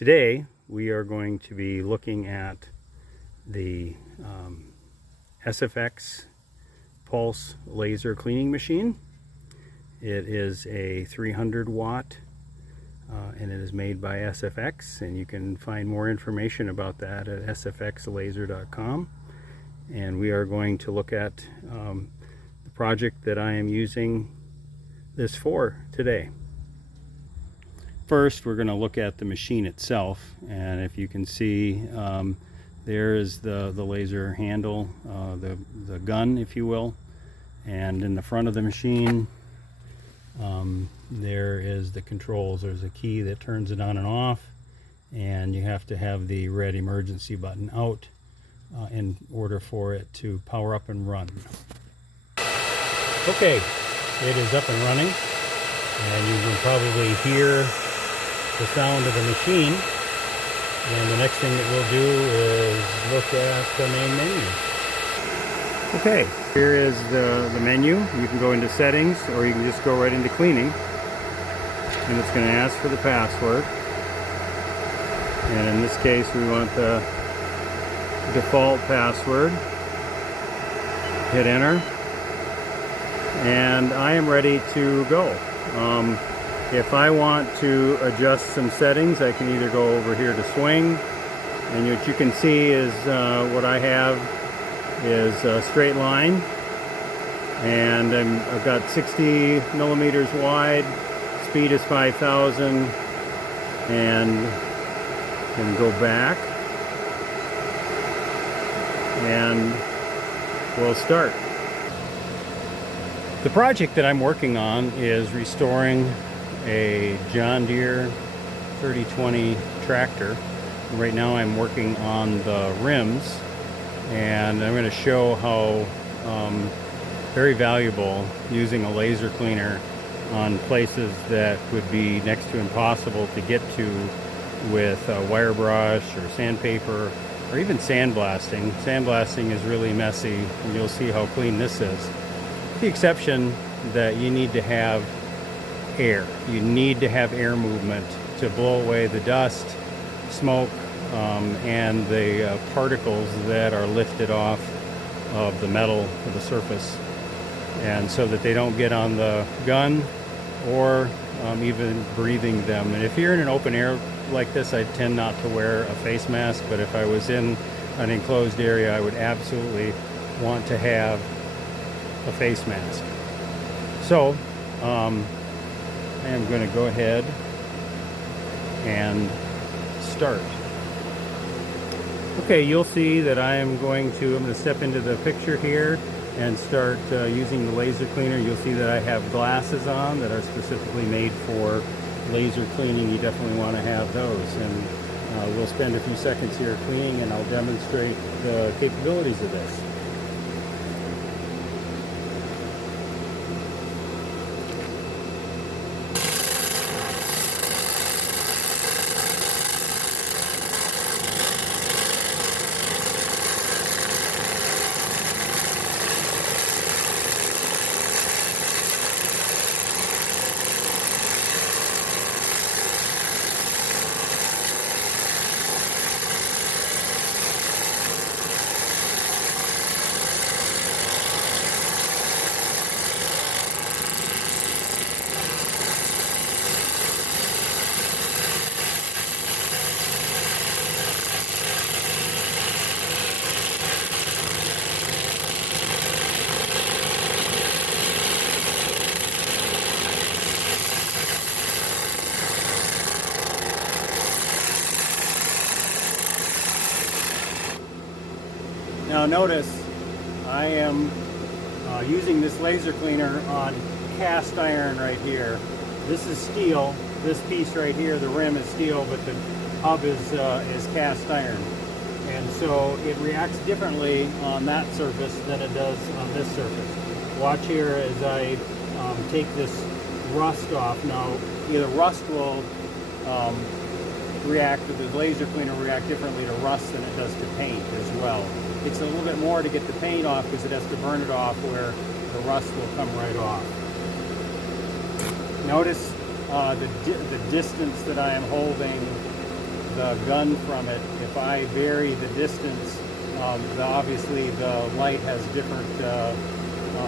Today we are going to be looking at the SFX pulse laser cleaning machine. It is a 300 watt and it is made by SFX, and you can find more information about that at sfxlaser.com. And we are going to look at the project that I am using this for today. First, we're going to look at the machine itself, and if you can see, there is the laser handle, the gun, if you will, and in the front of the machine there is the controls. There's a key that turns it on and off, and you have to have the red emergency button out in order for it to power up and run. Okay, it is up and running, and you can probably hear the sound of the machine. And the next thing that we'll do is look at the main menu. Okay, here is the menu. You can go into settings, or you can just go right into cleaning. And it's going to ask for the password. And in this case, we want the default password. Hit enter. And I am ready to go. If I want to adjust some settings, I can either go over here to swing, and what you can see is what I have is a straight line, and I've got 60 millimeters wide, speed is 5,000, and can go back, and we'll start. The project that I'm working on is restoring a John Deere 3020 tractor. Right now I'm working on the rims, and I'm going to show how very valuable using a laser cleaner on places that would be next to impossible to get to with wire brush or sandpaper or even sandblasting. Sandblasting is really messy, and you'll see how clean this is. With the exception that you need to have air. You need to have air movement to blow away the dust, smoke, and the particles that are lifted off of the metal of the surface, and so that they don't get on the gun or even breathing them. And if you're in an open air like this, I tend not to wear a face mask, but if I was in an enclosed area, I would absolutely want to have a face mask. So I am going to go ahead and start. Okay, you'll see that I'm going to step into the picture here and start using the laser cleaner. You'll see that I have glasses on that are specifically made for laser cleaning. You definitely want to have those, and we'll spend a few seconds here cleaning, and I'll demonstrate the capabilities of this. Now notice I am using this laser cleaner on cast iron right here. This is steel. This piece right here, the rim is steel, but the hub is cast iron. And so it reacts differently on that surface than it does on this surface. Watch here as I take this rust off. Now either rust will react, or the laser cleaner will react differently to rust than it does to paint as well. It's a little bit more to get the paint off because it has to burn it off, where the rust will come right off. Notice the distance that I am holding the gun from it, if I vary the distance, obviously the light has different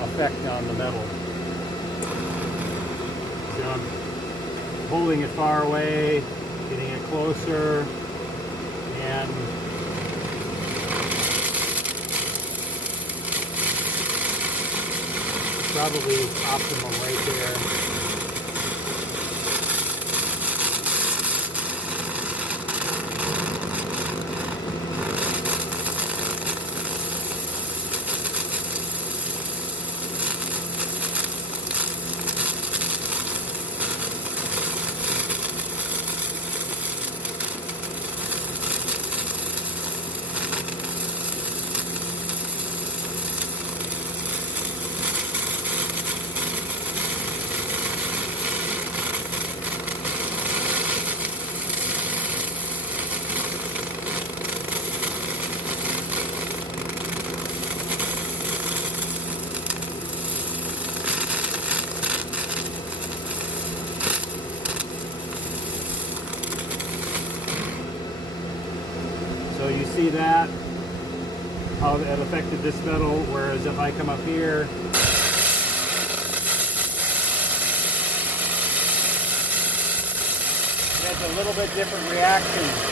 effect on the metal. So I'm holding it far away, getting it closer, and probably optimum right there. So you see that, how that affected this metal, whereas if I come up here, it has a little bit different reaction.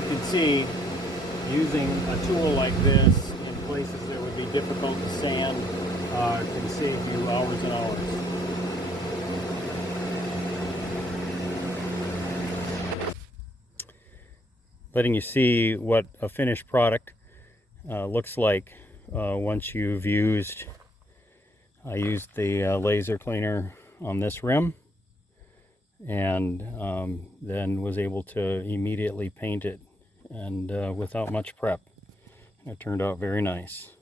You can see, using a tool like this in places that would be difficult to sand can save you hours and hours. Letting you see what a finished product looks like once you've used. I used the laser cleaner on this rim, and then was able to immediately paint it, and without much prep. It turned out very nice.